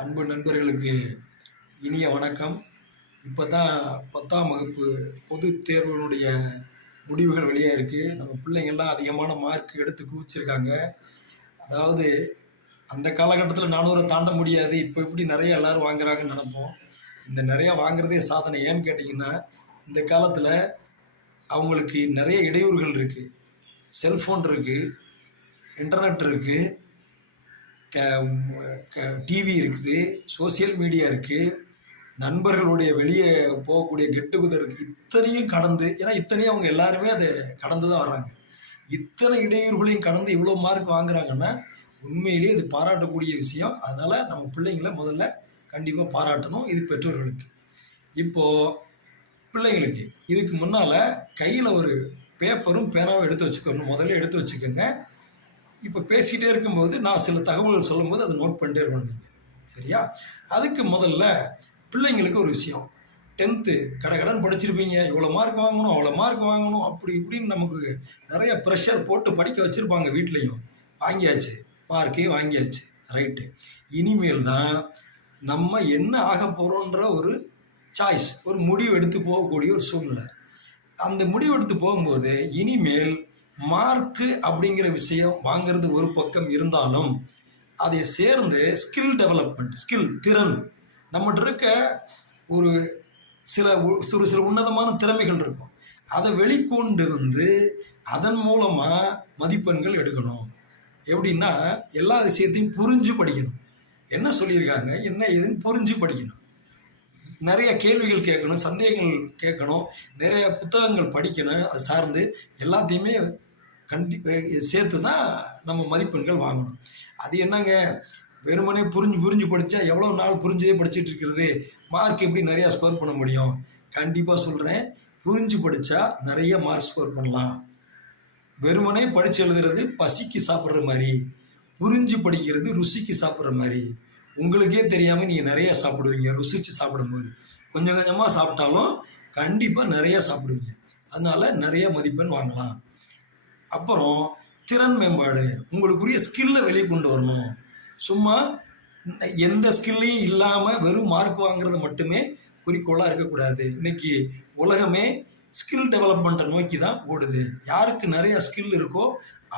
அன்பு நண்பர்களுக்கு இனிய வணக்கம். இப்போ தான் 10ஆம் வகுப்பு பொதுத் தேர்வுகளுடைய முடிவுகள் வெளியாயிருக்கு. நம்ம பிள்ளைங்கள்லாம் அதிகமான மார்க் எடுத்து குவிச்சிருக்காங்க. அதாவது அந்த காலகட்டத்தில் 400 தாண்ட முடியாது. இப்போ எப்படி நிறைய எல்லாரும் வாங்குறாங்கன்னு நினைப்போம். இந்த நிறையா வாங்குறதே சாதனை. ஏன்னு கேட்டிங்கன்னா, இந்த காலத்தில் அவங்களுக்கு நிறைய இடையூறுகள் இருக்குது. செல்ஃபோன் இருக்குது, இன்டர்நெட் இருக்குது, டிவி இருக்குது, சோசியல் மீடியா இருக்குது, நண்பர்களுடைய வெளியே போகக்கூடிய கெட் டுகெதர் இருக்குது. இத்தனையும் கடந்து, ஏன்னா இத்தனையும் அவங்க எல்லாருமே அதை கடந்து தான் வர்றாங்க. இத்தனை இடையூறுகளையும் கடந்து இவ்வளோ மார்க் வாங்குறாங்கன்னா உண்மையிலேயே இது பாராட்டக்கூடிய விஷயம். அதனால் நம்ம பிள்ளைங்களை முதல்ல கண்டிப்பாக பாராட்டணும். இது பெற்றோர்களுக்கு. இப்போது பிள்ளைங்களுக்கு இதுக்கு முன்னால் கையில் ஒரு பேப்பரும் பேனாவும் எடுத்து வச்சுக்கணும். முதல்ல எடுத்து வச்சுக்கோங்க. இப்போ பேசிகிட்டே இருக்கும்போது நான் சில தகவல்கள் சொல்லும்போது அதை நோட் பண்ணிட்டே இருக்கணும் நீங்கள். சரியா? அதுக்கு முதல்ல பிள்ளைங்களுக்கு ஒரு விஷயம். 10th கடகடன் படிச்சிருப்பீங்க. இவ்வளோ மார்க் வாங்கணும், அவ்வளோ மார்க் வாங்கணும், அப்படி இப்படின்னு நமக்கு நிறைய ப்ரெஷர் போட்டு படிக்க வச்சுருப்பாங்க வீட்லேயும். வாங்கியாச்சு, மார்க்கையும் வாங்கியாச்சு. ரைட்டு. இனிமேல் தான் நம்ம என்ன ஆக போகிறோன்ற ஒரு சாய்ஸ், ஒரு முடிவு எடுத்து போகக்கூடிய ஒரு சூழ்நிலை. அந்த முடிவு எடுத்து போகும்போது இனிமேல் மார்க்கு அப்படிங்கிற விஷயம் வாங்கிறது ஒரு பக்கம் இருந்தாலும் அதை சேர்ந்து ஸ்கில் டெவலப்மெண்ட், திறன், நம்மகிட்ட இருக்க ஒரு சில உன்னதமான திறமைகள் இருக்கும். அதை வெளிக்கொண்டு வந்து அதன் மூலமாக மதிப்பெண்கள் எடுக்கணும். எப்படின்னா எல்லா விஷயத்தையும் புரிஞ்சு படிக்கணும். என்ன சொல்லியிருக்காங்க, என்ன ஏதுன்னு புரிஞ்சு படிக்கணும். நிறைய கேள்விகள் கேட்கணும், சந்தேகங்கள் கேட்கணும், நிறைய புத்தகங்கள் படிக்கணும். அது சார்ந்து எல்லாத்தையுமே சேர்த்து தான் நம்ம மதிப்பெண்கள் வாங்கணும். அது என்னங்க, வெறுமனே புரிஞ்சு படித்தா எவ்வளோ நாள் புரிஞ்சதே படிச்சுட்டு இருக்கிறது, மார்க் எப்படி நிறையா ஸ்கோர் பண்ண முடியும்? கண்டிப்பாக சொல்கிறேன், புரிஞ்சு படித்தா நிறைய மார்க் ஸ்கோர் பண்ணலாம். வெறுமனே படித்து எழுதுறது பசிக்கு சாப்பிட்ற மாதிரி, புரிஞ்சு படிக்கிறது ருசிக்கு சாப்பிட்ற மாதிரி. உங்களுக்கே தெரியாமல் நீங்கள் நிறையா சாப்பிடுவீங்க. ருசித்து சாப்பிடும்போது கொஞ்சம் கொஞ்சமாக சாப்பிட்டாலும் கண்டிப்பாக நிறையா சாப்பிடுவீங்க. அதனால் நிறைய மதிப்பெண் வாங்கலாம். அப்புறம் திறன் மேம்பாடு, உங்களுக்குரிய ஸ்கில்லை வெளியே கொண்டு வரணும். சும்மா எந்த ஸ்கில்லையும் இல்லாமல் வெறும் மார்க் வாங்குறது மட்டுமே குறிக்கோளாக இருக்கக்கூடாது. இன்னைக்கு உலகமே ஸ்கில் டெவலப்மெண்ட்டை நோக்கி தான் ஓடுது. யாருக்கு நிறைய ஸ்கில் இருக்கோ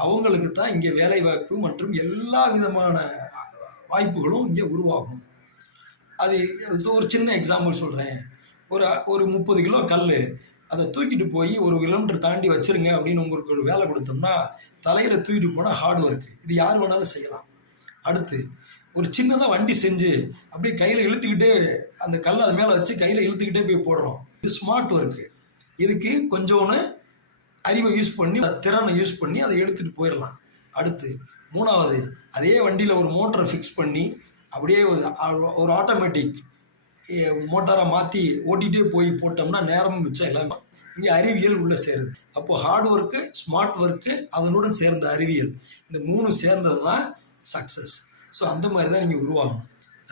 அவங்களுக்கு தான் இங்கே வேலை வாய்ப்பு மற்றும் எல்லா விதமான வாய்ப்புகளும் இங்கே உருவாகும். அது ஒரு சின்ன எக்ஸாம்பிள் சொல்கிறேன். ஒரு 30 கிலோ கல், அதை தூக்கிட்டு போய் 1 கிலோமீட்டர் தாண்டி வச்சுருங்க அப்படின்னு உங்களுக்கு ஒரு வேலை கொடுத்தோம்னா தலையில் தூக்கிட்டு போனால் ஹார்ட் ஒர்க்கு. இது யார் வேணாலும் செய்யலாம். அடுத்து ஒரு சின்னதாக வண்டி செஞ்சு அப்படியே கையில் இழுத்துக்கிட்டே அந்த கல்லை அது மேலே வச்சு கையில் இழுத்துக்கிட்டே போய் போடுறோம். இது ஸ்மார்ட் ஒர்க்கு. இதுக்கு கொஞ்சோன்னு அறிவை யூஸ் பண்ணி, திறனை யூஸ் பண்ணி அதை எடுத்துகிட்டு போயிடலாம். அடுத்து 3வது, அதே வண்டியில் ஒரு மோட்டரை ஃபிக்ஸ் பண்ணி அப்படியே ஒரு ஆட்டோமேட்டிக் மோட்டாரை மாற்றி ஓட்டிகிட்டே போய் போட்டோம்னா நேரமும் மிச்சம் எல்லாமே. இங்கே அறிவியல் உள்ளே சேருது. அப்போது ஹார்ட் ஒர்க்கு, ஸ்மார்ட் ஒர்க்கு, அதனுடன் சேர்ந்த அறிவியல், இந்த 3 சேர்ந்தது தான் சக்ஸஸ். ஸோ அந்த மாதிரி தான் நீங்கள் உருவாகணும்.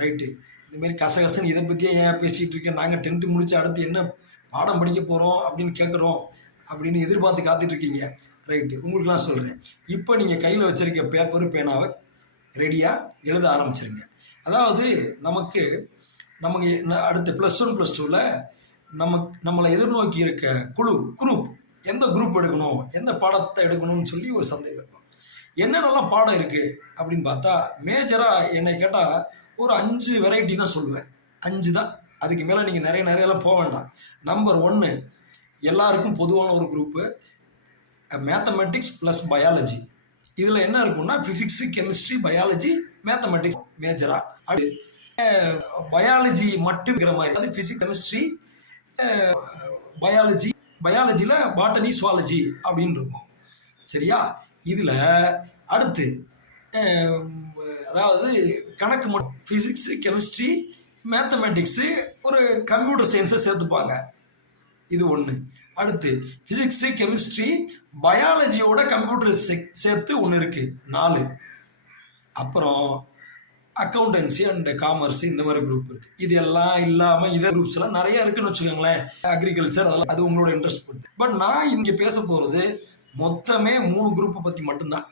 ரைட்டு. இந்தமாரி கசகசன்னு இதை பற்றியே ஏன் பேசிகிட்டு இருக்கேன், நாங்கள் 10th முடிச்சு அடுத்து என்ன பாடம் படிக்க போகிறோம் அப்படின்னு கேட்குறோம் அப்படின்னு எதிர்பார்த்து காத்துட்ருக்கீங்க. ரைட்டு, உங்களுக்குலாம் சொல்கிறேன். இப்போ நீங்கள் கையில் வச்சுருக்க பேப்பரு பேனாவை ரெடியாக எழுத ஆரம்பிச்சிருங்க. அதாவது நமக்கு அடுத்து +1 +2ல் நம்மளை எதிர்நோக்கி இருக்க குரூப், எந்த குரூப் எடுக்கணும், எந்த பாடத்தை எடுக்கணும்னு சொல்லி ஒரு சந்தேகம் இருக்கும். என்னென்னலாம் பாடம் இருக்குது அப்படின்னு பார்த்தா, மேஜராக என்னை கேட்டால் ஒரு 5 வெரைட்டி தான் சொல்லுவேன். 5 தான். அதுக்கு மேலே நீங்கள் நிறையலாம் போக வேண்டாம். நம்பர் 1, எல்லாருக்கும் பொதுவான ஒரு குரூப்பு, மேத்தமெட்டிக்ஸ் ப்ளஸ் பயாலஜி. இதில் என்ன இருக்குன்னா ஃபிசிக்ஸு, கெமிஸ்ட்ரி, பயாலஜி, மேத்தமெட்டிக்ஸ் மேஜராக. அது பயாலஜி மட்டும் இருக்கிற மாதிரி, அது ஃபிசிக்ஸ், கெமிஸ்ட்ரி, பயாலஜியில் பாட்டனி, சுவாலஜி அப்படின்னு இருக்கும். சரியா? இதில் அடுத்து அதாவது கணக்கு மட்டும், ஃபிசிக்ஸு, கெமிஸ்ட்ரி, மேத்தமெட்டிக்ஸு, ஒரு கம்ப்யூட்டர் சயின்ஸை சேர்த்துப்பாங்க. இது 1. அடுத்து ஃபிசிக்ஸு, கெமிஸ்ட்ரி, பயாலஜியோட கம்ப்யூட்டர் சேர்த்து 1 இருக்குது, 4. அப்புறம் அக்கௌண்டன்சி அண்ட் காமர்ஸ், இந்த மாதிரி குரூப் இருக்குது. இது எல்லாம் இல்லாமல் இதே குரூப்ஸ் எல்லாம் நிறைய இருக்குன்னு வச்சுக்கோங்களேன். அக்ரிகல்ச்சர், அதெல்லாம் அது உங்களோட இன்ட்ரெஸ்ட் பொறுத்து. பட் நான் இங்கே பேச போகிறது மொத்தமே 3 குரூப்பை பற்றி மட்டும்தான்.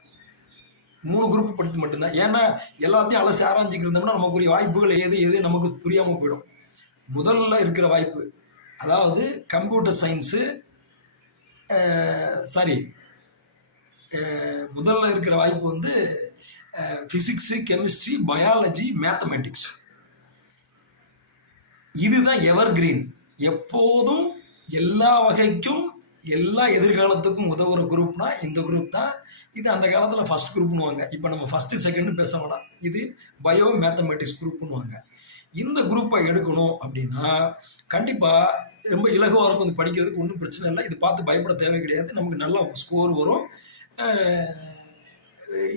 3 குரூப் படித்து மட்டும்தான். ஏன்னா எல்லாத்தையும் அலசி ஆராய்ஞ்சிக்கிட்டு இருந்தோம்னா நமக்குரிய வாய்ப்புகள் எது எது நமக்கு புரியாமல் போயிடும். முதல்ல இருக்கிற வாய்ப்பு அதாவது கம்ப்யூட்டர் சயின்ஸு, சாரி, முதல்ல இருக்கிற வாய்ப்பு வந்து ஃபிசிக்ஸு, கெமிஸ்ட்ரி, பயாலஜி, மேத்தமெட்டிக்ஸ். இதுதான் எவர் கிரீன், எப்போதும் எல்லா வகைக்கும் எல்லா எதிர்காலத்துக்கும் உதவுற குரூப்னா இந்த குரூப் தான். இது அந்த காலத்தில் ஃபஸ்ட் குரூப்னுவாங்க. இப்போ நம்ம ஃபஸ்ட்டு செகண்ட் பேச வேணாம். இது பயோ மேத்தமெட்டிக்ஸ் குரூப்னுவாங்க. இந்த குரூப்பை எடுக்கணும் அப்படின்னா கண்டிப்பாக ரொம்ப இலகுவாக இருக்கும். இது படிக்கிறதுக்கு ஒன்றும் பிரச்சனை இல்லை. இது பார்த்து பயப்பட தேவை கிடையாது. நமக்கு நல்லா ஸ்கோர் வரும்.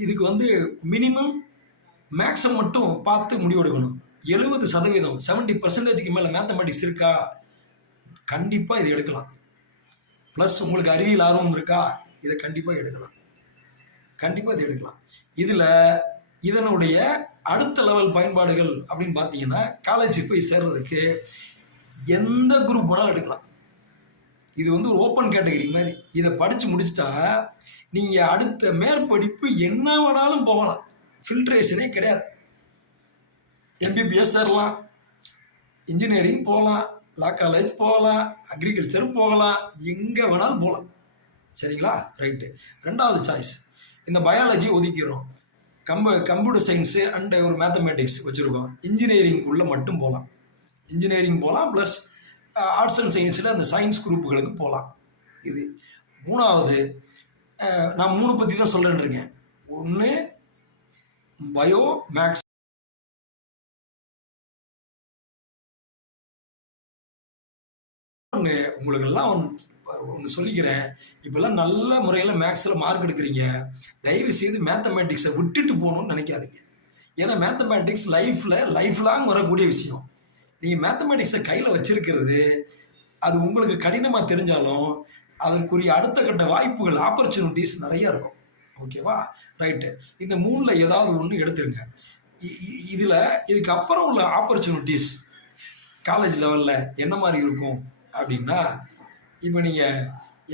இதுக்கு வந்து மினிமம் மேக்ஸிமம் மட்டும் பார்த்து முடிவெடுக்கணும். 70%, 70%க்கு மேலே மேத்தமெட்டிக்ஸ் இருக்கா, கண்டிப்பாக இதை எடுக்கலாம். ப்ளஸ் உங்களுக்கு அறிவியல் ஆர்வம் இருக்கா, இதை கண்டிப்பாக எடுக்கலாம். கண்டிப்பாக இதை எடுக்கலாம். இதில் இதனுடைய அடுத்த லெவல் பயன்பாடுகள் அப்படின்னு பார்த்தீங்கன்னா, காலேஜுக்கு போய் சேர்றதுக்கு எந்த குரூப் வேணாலும் எடுக்கலாம். இது வந்து ஒரு ஓப்பன் கேட்டகரி மாதிரி. இதை படித்து முடிச்சுட்டா நீங்கள் அடுத்த மேற்படிப்பு என்ன வேணாலும் போகலாம். ஃபில்ட்ரேஷனே கிடையாது. எம்பிபிஎஸ் சேரலாம், இன்ஜினியரிங் போகலாம், லா காலேஜ் போகலாம், அக்ரிகல்ச்சர் போகலாம், எங்கே வேணாலும் போகலாம். சரிங்களா? ரைட்டு. 2வது சாய்ஸ் இந்த பயாலஜி ஒதுக்கிறோம். கம்ப்யூட்டர் சயின்ஸு அண்ட் ஒரு மேத்தமெட்டிக்ஸ் வச்சுருக்கோம். இன்ஜினியரிங் உள்ள மட்டும் போகலாம். இன்ஜினியரிங் போகலாம், ப்ளஸ் ஆர்ட்ஸ் அண்ட் சயின்ஸில் அந்த சயின்ஸ் குரூப்புகளுக்கு போகலாம். இது 3வது. நான் 3 பற்றி தான் சொல்கிறேன்னு இருக்கேன். ஒன்று பயோ மேக்ஸ், ஒன்று உங்களுக்கெல்லாம் ஒன்று சொல்லிக்கிறேன். இப்போல்லாம் நல்ல முறையில் மேக்ஸில் மார்க் எடுக்கிறீங்க. தயவு செய்து மேத்தமேட்டிக்ஸை விட்டுட்டு போகணும்னு நினைக்காதீங்க. ஏன்னா மேத்தமேட்டிக்ஸ் லைஃப் லாங் வரக்கூடிய விஷயம். நீங்கள் மேத்தமேட்டிக்ஸை கையில் வச்சிருக்கிறது அது உங்களுக்கு கடினமாக தெரிஞ்சாலும் அதற்குரிய அடுத்த கட்ட வாய்ப்புகள், ஆப்பர்ச்சுனிட்டிஸ் நிறைய இருக்கும். ஓகேவா? ரைட்டு. இந்த 3ல் ஏதாவது ஒன்று எடுத்துருங்க. இதுக்கு அப்புறம் உள்ள ஆப்பர்ச்சுனிட்டிஸ் காலேஜ் லெவலில் என்ன மாதிரி இருக்கும் அப்படின்னா, இப்போ நீங்கள்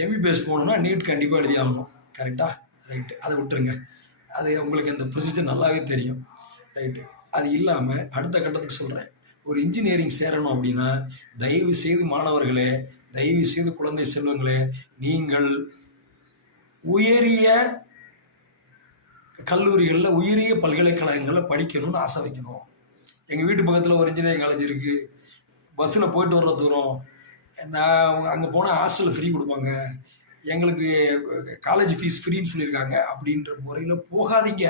எம்பிபிஎஸ் போகணுன்னா நீட் கண்டிப்பாக எழுதி ஆகணும். கரெக்டாக? ரைட்டு. அதை விட்டுருங்க. அது உங்களுக்கு அந்த ப்ரொசீஜர் நல்லாவே தெரியும். ரைட்டு. அது இல்லாமல் அடுத்த கட்டத்துக்கு சொல்கிறேன். ஒரு இன்ஜினியரிங் சேரணும் அப்படின்னா தயவு செய்து மாணவர்களே, தயவு செய்து குழந்தை செல்வங்களே, நீங்கள் உயரிய கல்லூரிகளில், உயரிய பல்கலைக்கழகங்களில் படிக்கணும்னு ஆசை வைக்கணும். எங்கள் வீட்டு பக்கத்தில் ஒரு இன்ஜினியரிங் காலேஜ் இருக்குது. பஸ்ஸில் போயிட்டு வர்ற தூரம். நான் அங்கே போனால் ஹாஸ்டல் ஃப்ரீ கொடுப்பாங்க, எங்களுக்கு காலேஜ் ஃபீஸ் ஃப்ரீன்னு சொல்லியிருக்காங்க அப்படின்ற முறையில் போகாதீங்க.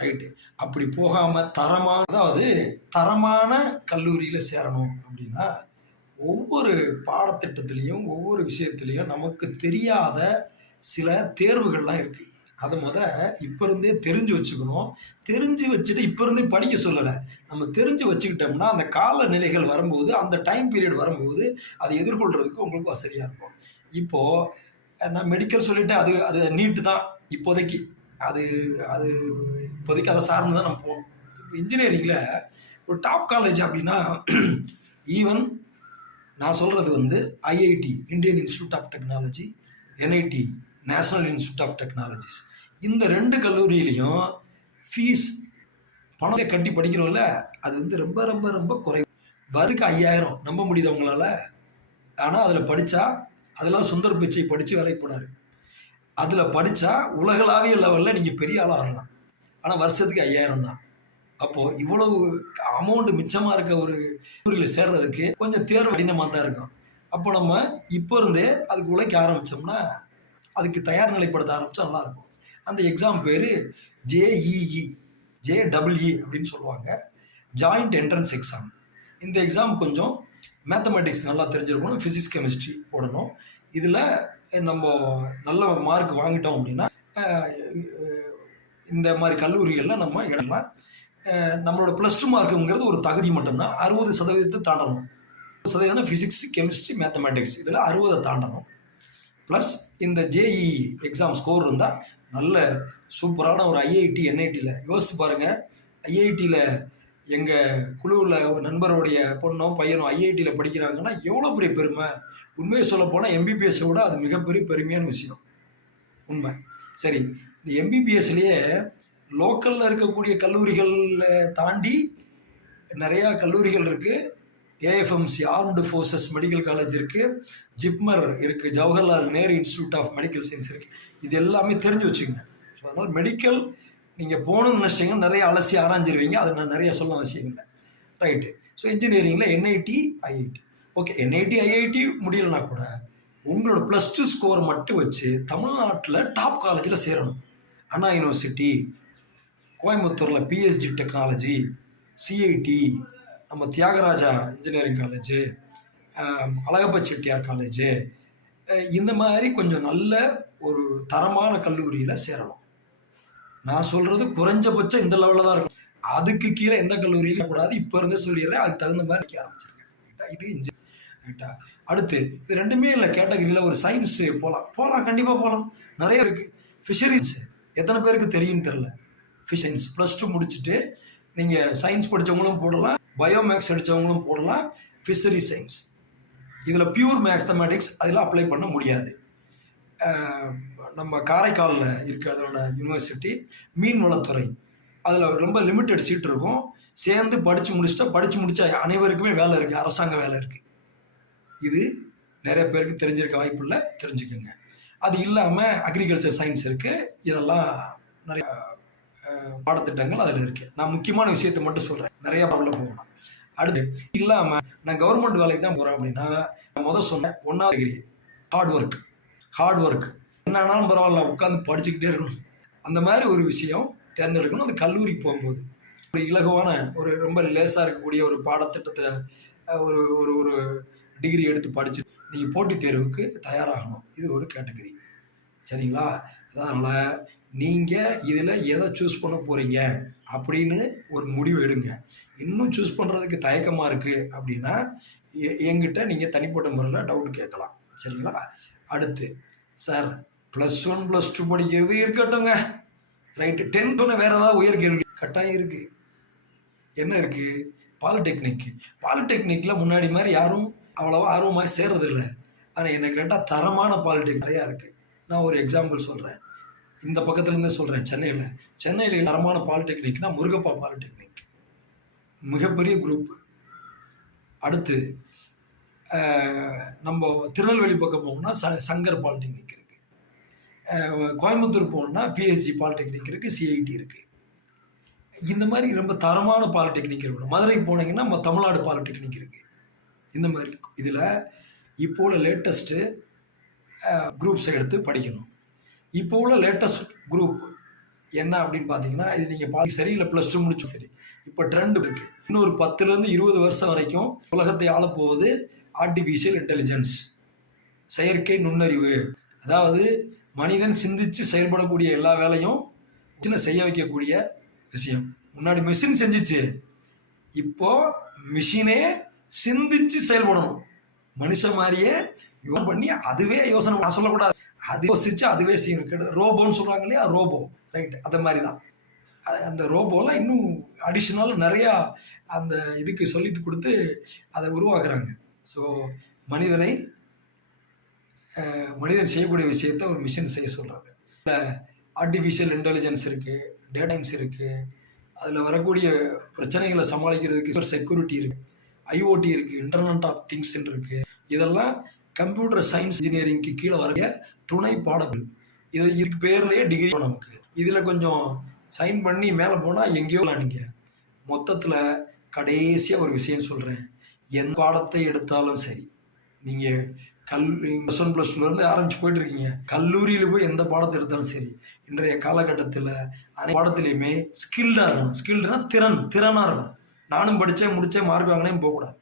ரைட்டு. அப்படி போகாமல் தரமான கல்லூரியில் சேரணும் அப்படின்னா ஒவ்வொரு பாடத்திட்டத்திலையும் ஒவ்வொரு விஷயத்துலையும் நமக்கு தெரியாத சில தேர்வுகள்லாம் இருக்குது. அதை இப்போ இருந்தே தெரிஞ்சு வச்சுக்கணும். தெரிஞ்சு வச்சுட்டு இப்போ இருந்தே படிக்க சொல்லலை. நம்ம தெரிஞ்சு வச்சுக்கிட்டோம்னா அந்த காலநிலைகள் வரும்போது, அந்த டைம் பீரியட் வரும்போது அதை எதிர்கொள்கிறதுக்கு உங்களுக்கு வசதியாக இருக்கும். இப்போது நான் மெடிக்கல் சொல்லிவிட்டு அது நீட்டு தான் இப்போதைக்கு. அது இப்போதைக்கு அதை சார்ந்து தான் நம்ம போகணும். இப்போ இன்ஜினியரிங்கில் ஒரு டாப் காலேஜ் அப்படின்னா ஈவன் நான் சொல்கிறது வந்து IIT, Indian Institute of Technology, NIT, National Institute of Technologies, இந்த 2 கல்லூரியிலையும் ஃபீஸ் பணத்தை கட்டி படிக்கிறோம்ல, அது வந்து ரொம்ப ரொம்ப ரொம்ப குறைவு. வருக்கு 5000. நம்ப முடியுது அவங்களால? ஆனால் அதில் படித்தா, அதெல்லாம் சுந்தர் பிச்சை படித்து வேலைக்கு போனார். அதில் படித்தா உலகளாவிய லெவலில் நீங்கள் பெரிய ஆளாக வரலாம். ஆனால் வருஷத்துக்கு 5000 தான். அப்போது இவ்வளவு அமௌண்ட்டு மிச்சமாக இருக்க ஒரு கல்லூரியில் சேர்றதுக்கு கொஞ்சம் தேர்வு கடினமாக தான் இருக்கும். அப்போ நம்ம இப்போ இருந்தே அதுக்கு உழைக்க ஆரம்பித்தோம்னா, அதுக்கு தயார் நிலைப்படுத்த ஆரம்பித்தா நல்லாயிருக்கும். அந்த எக்ஸாம் பேர் ஜேஇஇ அப்படின்னு சொல்லுவாங்க, ஜாயிண்ட் என்ட்ரன்ஸ் எக்ஸாம். இந்த எக்ஸாம் கொஞ்சம் மேத்தமெட்டிக்ஸ் நல்லா தெரிஞ்சிருக்கணும், ஃபிசிக்ஸ் கெமிஸ்ட்ரி போடணும். இதில் நம்ம நல்ல மார்க் வாங்கிட்டோம் அப்படின்னா இந்த மாதிரி கல்லூரிகளில் நம்ம இடலாம். நம்மளோட +2 மார்க்குங்கிறது ஒரு தகுதி மட்டும்தான். 60% தாண்டணும். 60% ஃபிசிக்ஸ், கெமிஸ்ட்ரி, மேத்தமெட்டிக்ஸ், இதில் 60 தாண்டணும். ப்ளஸ் இந்த ஜேஇஇ எக்ஸாம் ஸ்கோர் இருந்தால் நல்ல சூப்பரான ஒரு ஐஐடி, என்ஐடியில் யோசிச்சு பாருங்கள். ஐஐடியில் எங்கள் குழுவில் ஒரு நண்பருடைய பொண்ணோ பையனோ ஐஐடியில் படிக்கிறாங்கன்னா எவ்வளோ பெரிய பெருமை. உண்மையை சொல்லப்போனால் எம்பிபிஎஸ்ஸை விட அது மிகப்பெரிய பெருமையான விஷயம். உண்மை. சரி, இந்த எம்பிபிஎஸ்லேயே லோக்கலில் இருக்கக்கூடிய கல்லூரிகள் தாண்டி நிறையா கல்லூரிகள் இருக்குது. AFMC Armed Forces Medical College இருக்குது, ஜிப்மர் இருக்குது, Jawaharlal Nehru Institute of Medical Science இருக்குது. இது எல்லாமே தெரிஞ்சு வச்சுக்கோங்க. ஸோ அதனால் மெடிக்கல் நீங்கள் போகணும்னு நினச்சிட்டிங்கன்னா நிறைய அலசி ஆராய்ஞ்சிருவீங்க. அது நான் நிறைய சொல்ல அவசியம் இல்லை. ரைட்டு. ஸோ இன்ஜினியரிங்கில் NIT, IIT. Okay, NIT, IIT முடியலனா கூட உங்களோட +2 ஸ்கோர் மட்டும் வச்சு தமிழ்நாட்டில் டாப் காலேஜில் சேரணும். அண்ணா யூனிவர்சிட்டி, கோயம்புத்தூரில் பிஎஸ்ஜி டெக்னாலஜி, சிஐடி, நம்ம Thiagaraja Engineering College, Alagappa Chettiar College, இந்த மாதிரி கொஞ்சம் நல்ல ஒரு தரமான கல்லூரியில் சேரணும். நான் சொல்கிறது குறைஞ்சபட்சம் இந்த லெவலில் தான் இருக்கும். அதுக்கு கீழே எந்த கல்லூரியிலும் கூடாது. இப்போ இருந்தே சொல்லிடுறேன். அதுக்கு தகுந்த மாதிரி நிற்க ஆரம்பிச்சிருக்கேன். ரைட்டா? இது ரைட்டா? அடுத்து இது ரெண்டுமே இல்லை கேட்டகரியில் ஒரு சயின்ஸு போகலாம் கண்டிப்பாக போகலாம். நிறைய இருக்குது. ஃபிஷரிஸ் எத்தனை பேருக்கு தெரியும்னு தெரில. ஃபிஷன்ஸ் +2 முடிச்சுட்டு நீங்கள் சயின்ஸ் படித்தவங்களும் போடலாம், பயோமேக்ஸ் படித்தவங்களும் போடலாம். ஃபிஷரி சயின்ஸ் இதில் பியூர் மேத்தமேட்டிக்ஸ் அதில் அப்ளை பண்ண முடியாது. நம்ம காரைக்காலில் இருக்குது அதோட யூனிவர்சிட்டி, மீன்வளத்துறை. அதில் ரொம்ப லிமிட்டட் சீட் இருக்கும். சேர்ந்து படித்து முடித்தா அனைவருக்குமே வேலை இருக்குது, அரசாங்க வேலை இருக்குது. இது நிறைய பேருக்கு தெரிஞ்சிருக்க வாய்ப்பு இல்லை, தெரிஞ்சுக்கோங்க. அது இல்லாமல் அக்ரிகல்ச்சர் சயின்ஸ் இருக்குது. இதெல்லாம் நிறைய பாடத்திட்டங்கள் அதில் இருக்குது. நான் முக்கியமான விஷயத்தை மட்டும் சொல்கிறேன், நிறைய ப்ராப்ளம் போகணும். அடுத்து இல்லாமல் நான் கவர்மெண்ட் வேலைக்கு தான் போகிறேன் அப்படின்னா நான் சொன்னேன் 1வது டிகிரி ஹார்ட் ஒர்க் என்னன்னாலும் பரவாயில்ல, உட்காந்து படிச்சுக்கிட்டே இருக்கணும். அந்த மாதிரி ஒரு விஷயம் தேர்ந்தெடுக்கணும். அந்த கல்லூரிக்கு போகும்போது ஒரு இலகுவான ஒரு ரொம்ப லேசாக இருக்கக்கூடிய ஒரு பாடத்திட்டத்தில் ஒரு ஒரு ஒரு டிகிரி எடுத்து படிச்சு நீங்கள் போட்டித் தேர்வுக்கு தயாராகணும். இது ஒரு கேட்டகரி. சரிங்களா? அதனால் நீங்கள் இதில் எதை சூஸ் பண்ண போகிறீங்க அப்படின்னு ஒரு முடிவு எடுங்க. இன்னும் சூஸ் பண்ணுறதுக்கு தயக்கமாக இருக்குது அப்படின்னா என்கிட்ட நீங்கள் தனிப்பட்ட முறையில் டவுட் கேட்கலாம். சரிங்களா? அடுத்து சார் +1 +2 படிக்கிறது இருக்கட்டுங்க. ரைட்டு. 10th வேறு ஏதாவது உயர்கல்வி கட்டாயம் இருக்குது. என்ன இருக்குது? பாலிடெக்னிக்கில் முன்னாடி மாதிரி யாரும் அவ்வளோவா ஆர்வமாக சேர்றதில்லை. ஆனால் என்னை கேட்டால் தரமான பாலிடெக்னிக் நிறையா இருக்குது. நான் ஒரு எக்ஸாம்பிள் சொல்கிறேன். இந்த பக்கத்துலேருந்தே சொல்கிறேன். சென்னையில் தரமான பாலிடெக்னிக்னா முருகப்பா பாலிடெக்னிக், மிகப்பெரிய குரூப்பு. அடுத்து நம்ம திருநெல்வேலி பக்கம் போகணும்னா சங்கர் பாலிடெக்னிக் இருக்குது. கோயம்புத்தூர் போகணுன்னா பிஎஸ்ஜி பாலிடெக்னிக் இருக்குது, சிஐடி இருக்குது. இந்த மாதிரி ரொம்ப தரமான பாலிடெக்னிக் இருக்கணும். மதுரை போனீங்கன்னா நம்ம தமிழ்நாடு பாலிடெக்னிக் இருக்குது. இந்த மாதிரி இதில் இப்போ உள்ள லேட்டஸ்ட்டு குரூப்ஸை எடுத்து படிக்கணும். இப்போ உள்ள லேட்டஸ்ட் குரூப் என்ன அப்படின்னு பார்த்தீங்கன்னா, இது நீங்கள் சரி இல்லை +2 முடிச்சு சரி, இப்போ ட்ரெண்ட் இருக்குது. இன்னொரு 10லேருந்து 20 வருஷம் வரைக்கும் உலகத்தை ஆளப்போவது ஆர்டிஃபிஷியல் இன்டெலிஜென்ஸ், செயற்கை நுண்ணறிவு. அதாவது மனிதன் சிந்தித்து செயல்படக்கூடிய எல்லா வேலையும் செய்ய வைக்கக்கூடிய விஷயம். முன்னாடி மிஷின் செஞ்சிச்சு, இப்போ மிஷினே சிந்திச்சு செயல்படணும். மனுஷன் மாதிரியே யோசனை பண்ணி அதுவே யோசனை நான் சொல்லக்கூடாது, அது யோசிச்சு அதுவே செய்யணும். கேட்டது ரோபோன்னு சொல்கிறாங்க இல்லையா, ரோபோ. ரைட். அதை மாதிரி தான் அந்த ரோபோலாம் இன்னும் அடிஷ்னல் நிறையா அந்த இதுக்கு சொல்லி கொடுத்து அதை உருவாக்குறாங்க. ஸோ மனிதன் செய்யக்கூடிய விஷயத்த ஒரு மிஷின் செய்ய சொல்கிறது. இல்லை ஆர்டிஃபிஷியல் இன்டெலிஜென்ஸ் இருக்குது, டேட்டா சயின்ஸ் இருக்குது. அதில் வரக்கூடிய பிரச்சனைகளை சமாளிக்கிறதுக்கு செக்யூரிட்டி இருக்குது, ஐஓடி இருக்குது, இன்டர்நெட் ஆஃப் திங்ஸ் இருக்குது. இதெல்லாம் கம்ப்யூட்டர் சயின்ஸ் இன்ஜினியரிங்க்கு கீழே வர துணை பாடங்கள். இதுக்கு பேர்லேயே டிகிரி நமக்கு. இதில் கொஞ்சம் சைன் பண்ணி மேலே போனால் எங்கேயோ நீங்கள் மொத்தத்தில் கடைசியாக ஒரு விஷயம் சொல்கிறேன். எந்த பாடத்தை எடுத்தாலும் சரி, நீங்கள் +1 +2லேருந்து ஆரம்பித்து போயிட்டுருக்கீங்க, கல்லூரியில் போய் எந்த பாடத்தை எடுத்தாலும் சரி, இன்றைய காலகட்டத்தில் அனைத்து பாடத்துலேயுமே ஸ்கில்டாக இருக்கணும். ஸ்கில்டுனா திறனாக இருக்கணும். நானும் படித்தேன் முடித்தேன் மார்க் வாங்கினேன் போகக்கூடாது.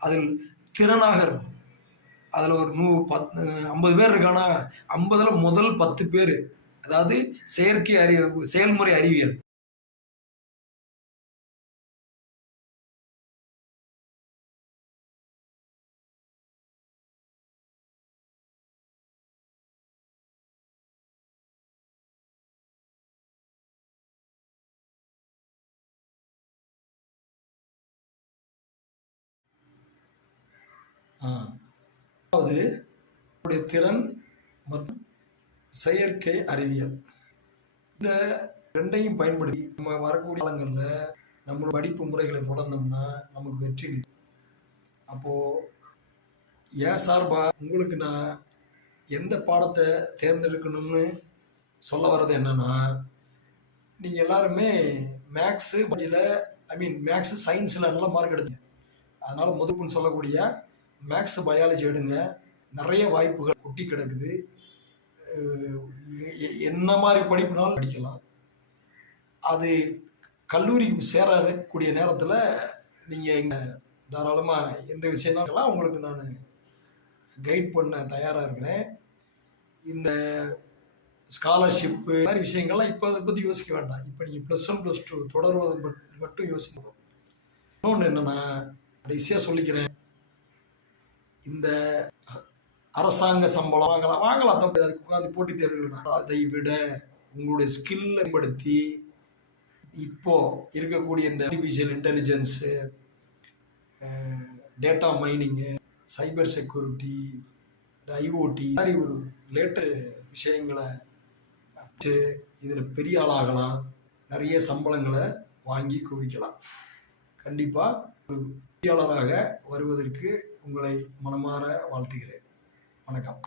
அதில் திறனாக இருக்கும். அதில் ஒரு 50 பேர் இருக்கானா, 50ல் முதல் 10 பேர், அதாவது செயல்முறை அறிவியல், அதாவது திறன் மற்றும் செயற்கை அறிவியல், இந்த ரெண்டையும் பயன்படுத்தி நம்ம வரக்கூடிய காலங்களில் நம்மளோட படிப்பு முறைகளை தொடர்ந்தோம்னா நமக்கு வெற்றி நிச்சயம். அப்போது ஏன் சார்பா உங்களுக்கு நான் எந்த பாடத்தை தேர்ந்தெடுக்கணும்னு சொல்ல வர்றது என்னன்னா, நீங்கள் எல்லாருமே மேக்ஸு பஜில் மேக்ஸு சயின்ஸில் நல்ல மார்க் எடுத்தீங்க. அதனால் முதுப்புன்னு சொல்லக்கூடிய மேக்ஸ் பயாலஜி எடுங்க. நிறைய வாய்ப்புகள் கொட்டி கிடக்குது. என்ன மாதிரி படிப்புனாலும் படிக்கலாம். அது கல்லூரிக்கு சேரக்கூடிய நேரத்தில் நீங்கள் இங்கே தாராளமாக எந்த விஷயம்னாலும் உங்களுக்கு நான் கைட் பண்ண தயாராக இருக்கிறேன். இந்த ஸ்காலர்ஷிப்பு மாதிரி விஷயங்கள்லாம் இப்போ அதை பற்றி யோசிக்க வேண்டாம். இப்போ நீங்கள் +1 +2 தொடர்வதை மட்டும் யோசிக்கணும். இன்னொன்று என்னென்னா, கடைசியாக சொல்லிக்கிறேன், இந்த அரசாங்க சம்பளம் வாங்கலாம் தப்பு. அதுக்கு உட்காந்து போட்டித் தேர்வுகள். அதை விட உங்களுடைய ஸ்கில்லை மேம்படுத்தி இப்போ இருக்கக்கூடிய இந்த artificial intelligence, data மைனிங்கு, cyber security, இந்த ஐஓடி மாதிரி ஒரு லேட்டர் விஷயங்களை இதில் பெரிய ஆளாகலாம். நிறைய சம்பளங்களை வாங்கி குவிக்கலாம். கண்டிப்பாக ஒரு வெற்றியாளராக வருவதற்கு உங்களை மனமாற வாழ்த்துகிறேன். வணக்கம்.